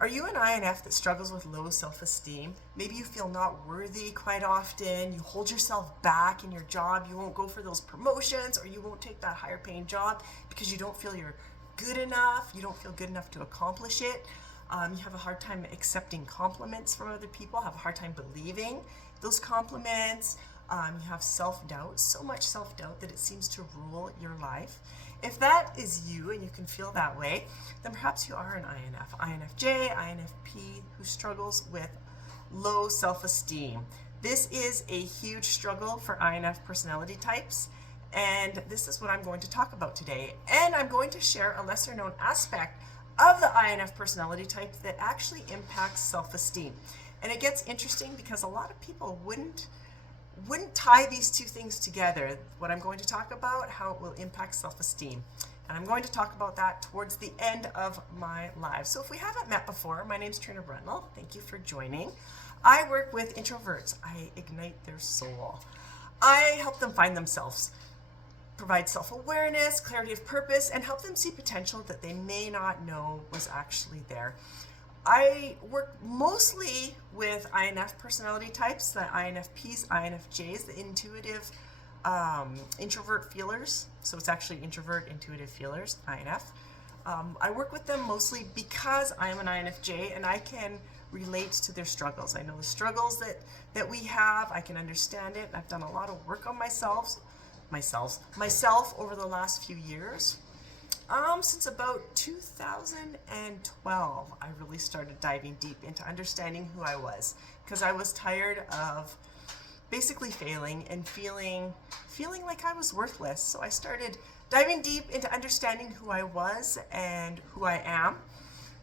Are you an INF that struggles with low self-esteem? Maybe you feel not worthy quite often. You hold yourself back in your job. You won't go for those promotions, or you won't take that higher paying job because you don't feel you're good enough. You don't feel good enough to accomplish it. You have a hard time accepting compliments from other people, have a hard time believing those compliments. You have self-doubt, so much self-doubt that it seems to rule your life. If that is you and you can feel that way, then perhaps you are an INF, INFJ, INFP who struggles with low self-esteem. This is a huge struggle for INF personality types, and this is what I'm going to talk about today. And I'm going to share a lesser known aspect of the INF personality type that actually impacts self-esteem. And it gets interesting because a lot of people wouldn't tie these two things together. What I'm going to talk about, how it will impact self-esteem. And I'm going to talk about that towards the end of my live. So if we haven't met before, my name's Trina Brentnell. Thank you for joining. I work with introverts. I ignite their soul. I help them find themselves, provide self-awareness, clarity of purpose, and help them see potential that they may not know was actually there. I work mostly with INF personality types, the INFPs, INFJs, the intuitive introvert feelers. So it's actually introvert intuitive feelers, INF. I work with them mostly because I am an INFJ and I can relate to their struggles. I know the struggles that we have. I can understand it. I've done a lot of work on myself over the last few years. Since about 2012, I really started diving deep into understanding who I was, because I was tired of basically failing and feeling like I was worthless. So I started diving deep into understanding who I was and who I am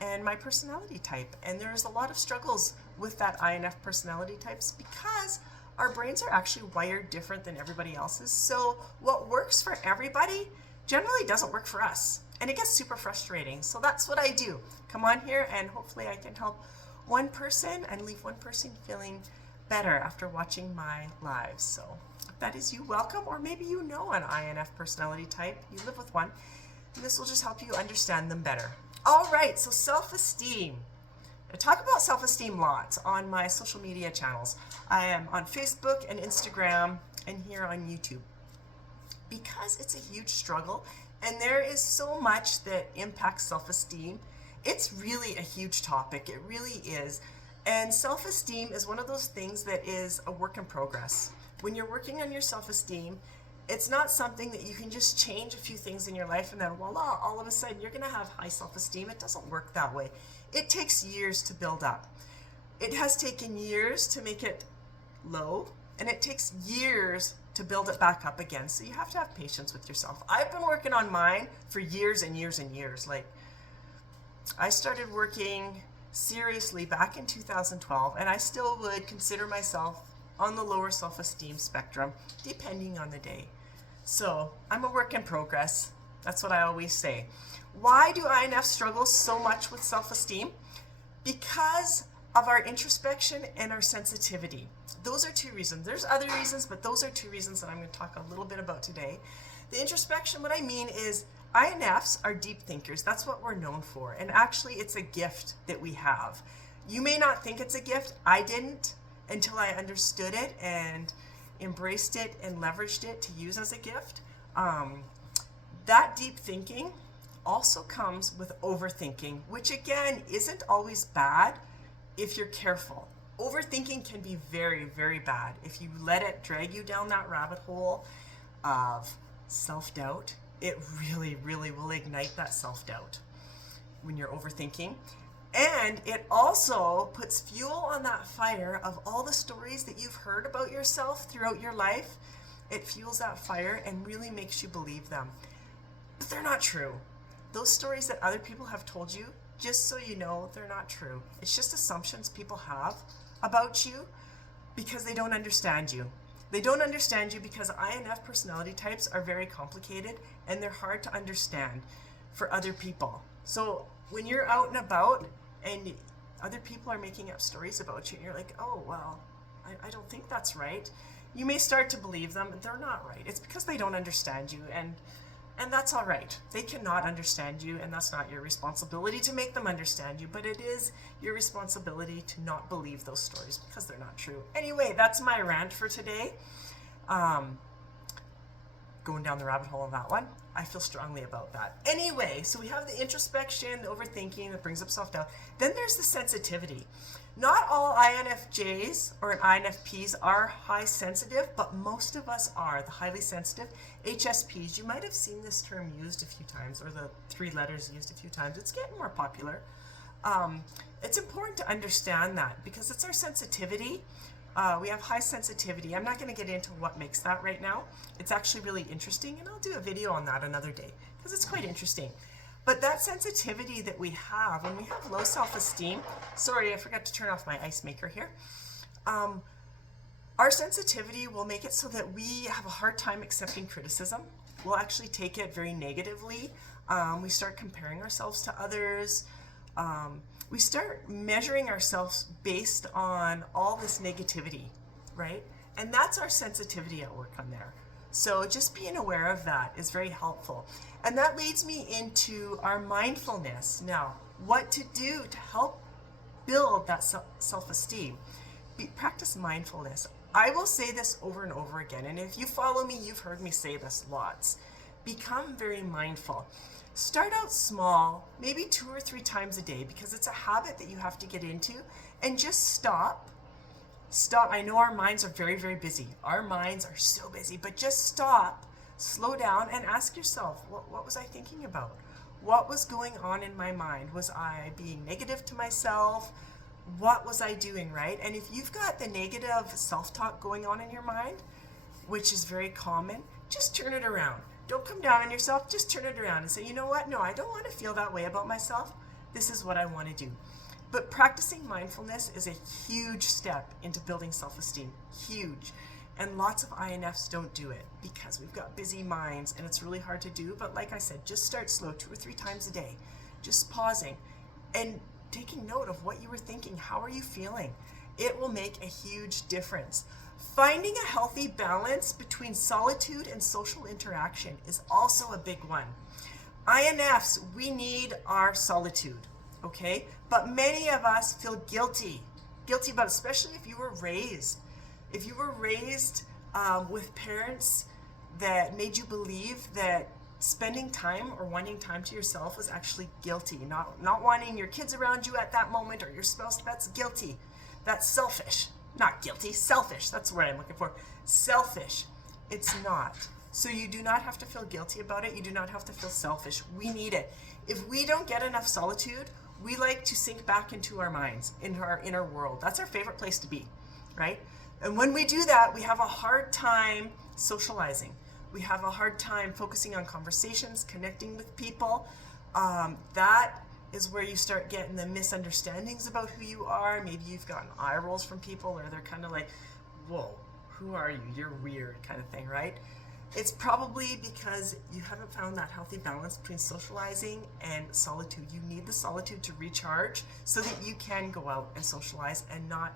and my personality type. And there's a lot of struggles with that INF personality types because our brains are actually wired different than everybody else's. So what works for everybody generally doesn't work for us, and it gets super frustrating. So that's what I do. Come on here and hopefully I can help one person and leave one person feeling better after watching my lives. So if that is you, welcome. Or maybe you know an INF personality type, you live with one, and this will just help you understand them better. All right, so self-esteem. I talk about self-esteem lots on my social media channels. I am on Facebook and Instagram and here on YouTube, because it's a huge struggle and there is so much that impacts self-esteem. It's really a huge topic. It really is. And self-esteem is one of those things that is a work in progress. When you're working on your self-esteem, it's not something that you can just change a few things in your life and then voila, all of a sudden you're going to have high self-esteem. It doesn't work that way. It takes years to build up. It has taken years to make it low, and it takes years to build it back up again. So you have to have patience with yourself. I've been working on mine for years and years and years. Like, I started working seriously back in 2012, and I still would consider myself on the lower self-esteem spectrum, depending on the day. So I'm a work in progress. That's what I always say. Why do INFs struggle so much with self-esteem? Because of our introspection and our sensitivity. Those are two reasons. There's other reasons, but those are two reasons that I'm going to talk a little bit about today. The introspection, what I mean is INFs are deep thinkers. That's what we're known for. And actually, it's a gift that we have. You may not think it's a gift. I didn't until I understood it and embraced it and leveraged it to use as a gift. That deep thinking also comes with overthinking, which again isn't always bad if you're careful. Overthinking can be very, very bad if you let it drag you down that rabbit hole of self-doubt. It really, really will ignite that self-doubt when you're overthinking. And it also puts fuel on that fire of all the stories that you've heard about yourself throughout your life. It fuels that fire and really makes you believe them. But they're not true. Those stories that other people have told you, just so you know, they're not true. It's just assumptions people have about you because they don't understand you. They don't understand you because INF personality types are very complicated and they're hard to understand for other people. So when you're out and about and other people are making up stories about you and you're like, oh, well, I don't think that's right. You may start to believe them, but they're not right. It's because they don't understand you. And And that's all right. They cannot understand you, and that's not your responsibility to make them understand you, but it is your responsibility to not believe those stories because they're not true. Anyway, that's my rant for today. Going down the rabbit hole on that one. I feel strongly about that. Anyway, so we have the introspection, the overthinking that brings up self-doubt. Then there's the sensitivity. Not all INFJs or INFPs are high sensitive, but most of us are, the highly sensitive. HSPs, you might have seen this term used a few times, or the 3 letters used a few times. It's getting more popular. It's important to understand that because it's our sensitivity. We have high sensitivity. I'm not going to get into what makes that right now. It's actually really interesting, and I'll do a video on that another day because it's quite interesting. But that sensitivity that we have when we have low self-esteem, sorry, I forgot to turn off my ice maker here. Our sensitivity will make it so that we have a hard time accepting criticism. We'll actually take it very negatively. We start comparing ourselves to others. We start measuring ourselves based on all this negativity, right? And that's our sensitivity at work on there. So just being aware of that is very helpful. And that leads me into our mindfulness. Now, what to do to help build that self-esteem? Practice mindfulness. I will say this over and over again, and if you follow me, you've heard me say this lots. Become very mindful. Start out small, maybe 2 or 3 times a day, because it's a habit that you have to get into, and just stop. I know our minds are very, very busy. Our minds are so busy, but just stop, slow down, and ask yourself, what was I thinking about? What was going on in my mind? Was I being negative to myself? What was I doing, right? And if you've got the negative self-talk going on in your mind, which is very common, just turn it around. Don't come down on yourself, just turn it around and say, you know what? No, I don't want to feel that way about myself. This is what I want to do. But practicing mindfulness is a huge step into building self-esteem, huge. And lots of INFs don't do it because we've got busy minds and it's really hard to do. But like I said, just start slow, 2 or 3 times a day, just pausing and taking note of what you were thinking. How are you feeling? It will make a huge difference. Finding a healthy balance between solitude and social interaction is also a big one. INFs, we need our solitude, okay? But many of us feel guilty about it, especially if you were raised. If you were raised with parents that made you believe that spending time or wanting time to yourself was actually guilty, not wanting your kids around you at that moment or your spouse, that's guilty. That's selfish. Not guilty, selfish. That's the word I'm looking for. Selfish. It's not. So you do not have to feel guilty about it. You do not have to feel selfish. We need it. If we don't get enough solitude, we like to sink back into our minds, into our inner world. That's our favorite place to be, right? And when we do that, we have a hard time socializing. We have a hard time focusing on conversations, connecting with people. That is where you start getting the misunderstandings about who you are. Maybe you've gotten eye rolls from people, or they're kind of like, whoa, who are you? You're weird, kind of thing, right? It's probably because you haven't found that healthy balance between socializing and solitude. You need the solitude to recharge so that you can go out and socialize and not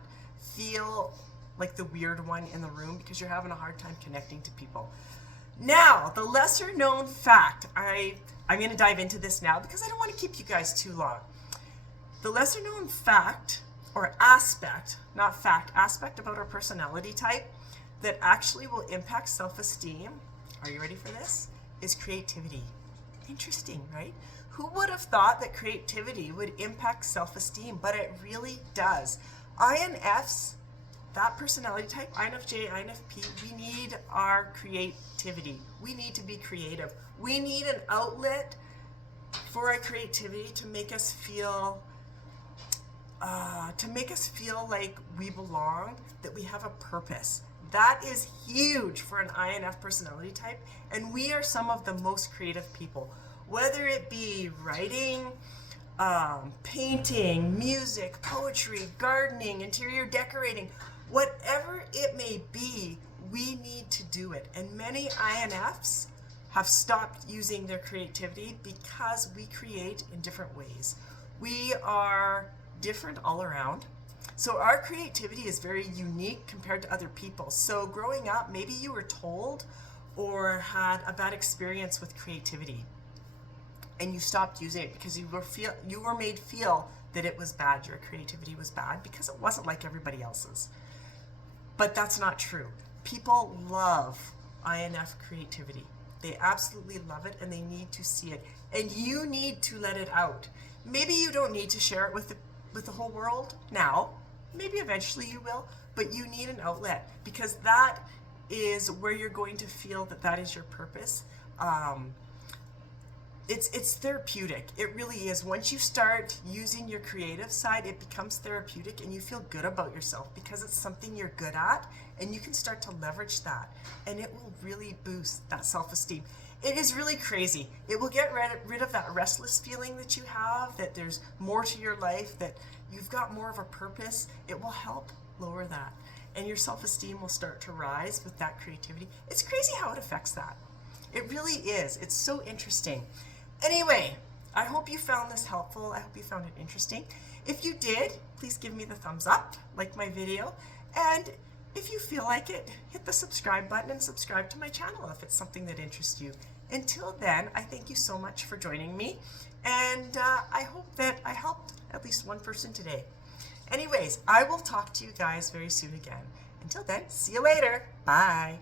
feel like the weird one in the room because you're having a hard time connecting to people. Now, the lesser known fact, I'm going to dive into this now because I don't want to keep you guys too long. The lesser known fact, or aspect, not fact, aspect about our personality type that actually will impact self-esteem, are you ready for this? Is creativity. Interesting, right? Who would have thought that creativity would impact self-esteem? But it really does. INFs, that personality type, INFJ, INFP, we need our creativity. We need to be creative. We need an outlet for our creativity to make us feel like we belong, that we have a purpose. That is huge for an INF personality type, and we are some of the most creative people. Whether it be writing, painting, music, poetry, gardening, interior decorating, whatever it may be, we need to do it. And many INFs have stopped using their creativity because we create in different ways. We are different all around. So our creativity is very unique compared to other people. So growing up, maybe you were told or had a bad experience with creativity and you stopped using it because you were made feel that it was bad, your creativity was bad, because it wasn't like everybody else's. But that's not true. People love INF creativity. They absolutely love it, and they need to see it. And you need to let it out. Maybe you don't need to share it with the whole world now. Maybe eventually you will, but you need an outlet, because that is where you're going to feel that that is your purpose. It's therapeutic. It really is. Once you start using your creative side, it becomes therapeutic, and you feel good about yourself because it's something you're good at, and you can start to leverage that, and it will really boost that self-esteem. It is really crazy. It will get rid of that restless feeling that you have, that there's more to your life, that you've got more of a purpose. It will help lower that, and your self-esteem will start to rise with that creativity. It's crazy how it affects that. It really is. It's so interesting. Anyway, I hope you found this helpful. I hope you found it interesting. If you did, please give me the thumbs up, like my video, and if you feel like it, hit the subscribe button and subscribe to my channel if it's something that interests you. Until then, I thank you so much for joining me, and I hope that I helped at least one person today. Anyways, I will talk to you guys very soon again. Until then, see you later. Bye.